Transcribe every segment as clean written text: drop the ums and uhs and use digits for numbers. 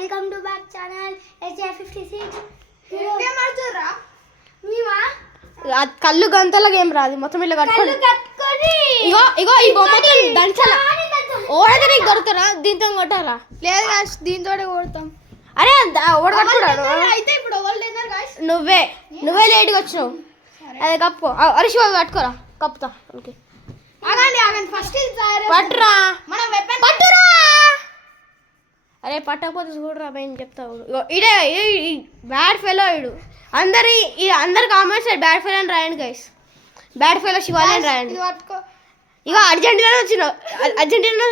Welcome to back channel HI56. కళ్ళు గంతల game రాదు మొత్తం ఇట్లా కట్టుకొని ఇగో ఇగో ఈ బొమ్మతో దంచాల ఓడగా నీకు దొరుకుతారా దీంతో కొట్టారా లేదు గాయ్స్ దీంతో కొడతాం. అరే ఓడ కట్టుకున్నాడు అయితే ఇప్పుడు ఎవరు లేన్నారు గాయ్స్? నువ్వే లేట్గా వచ్చినావు. అదే కప్పు అరే శివ కట్టుకోరా కప్పుతా ఓకే ఆగండి ఫస్ట్ ఇది తయారు పట్టురా మనం వెపన్ పట్టురా. అరే పట్టకపోతే చూడరా భయం చెప్తావు. ఇడే బ్యాడ్ ఫెలో ఇడు అందరు కామెంట్స్ బ్యాడ్ ఫెలో అని రాయండి గైస్. బ్యాడ్ ఫెలో శివాలి అని రాయండి. ఇది పట్టుకో. ఇక అర్జెంటీనా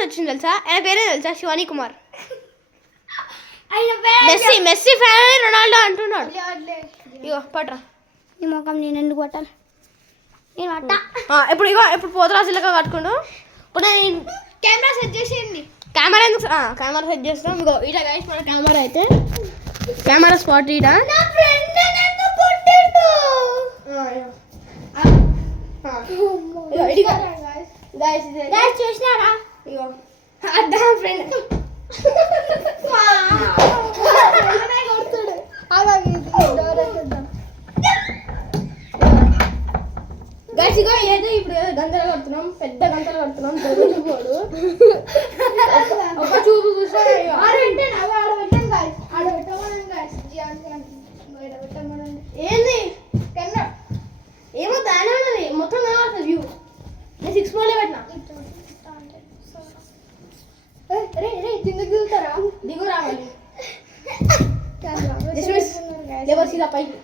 వచ్చింది తెలుసా? ఆయన పేరే తెలుసా? Shivani Kumar. Messi fan Ronaldo అంటున్నాడు. ఇగో పట్రా నీ ముఖం నేను ఎందుకు పట్టాలి? నేను పట్టా. ఇప్పుడు పోతరాజులుగా కట్టుకుంటూ ఇప్పుడు నేను కెమెరా సెట్ చేసేయండి. కెమెరా ఎందుకు కెమెరా సెట్ చేస్తాం. ఇగో ఇట్లా గైస్ మన కెమెరా అయితే కెమెరా స్పాట్ ఇట నా ఫ్రెండ్ నన్ను కొట్టిండు. గైస్ చూసినారా? ఇగో అడ్డా ఫ్రెండ్ కొడుతుడు. అలాగే డోర్ వేద్దాం. గైస్ ఇగో ఏదో ఇప్పుడు గంటలు కడుతున్నాం, పెద్ద గంటలు కడుతున్నాం. దొరుకుపోడు ఒక చూపు చూసా ఏంది కెమెరా ఏమో దాని ఉన్నది మొత్తం కావాలి వ్యూ. నేను 6 మోడ్లో పెట్టినా. దిగు రావాలి లేవర్ సీదా పైకి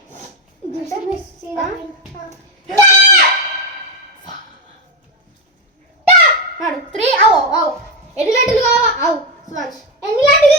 నాడు 3 అవు ఎన్ని లడ్డులు కావా అవు సుమాష్ ఎన్ని లాంటివి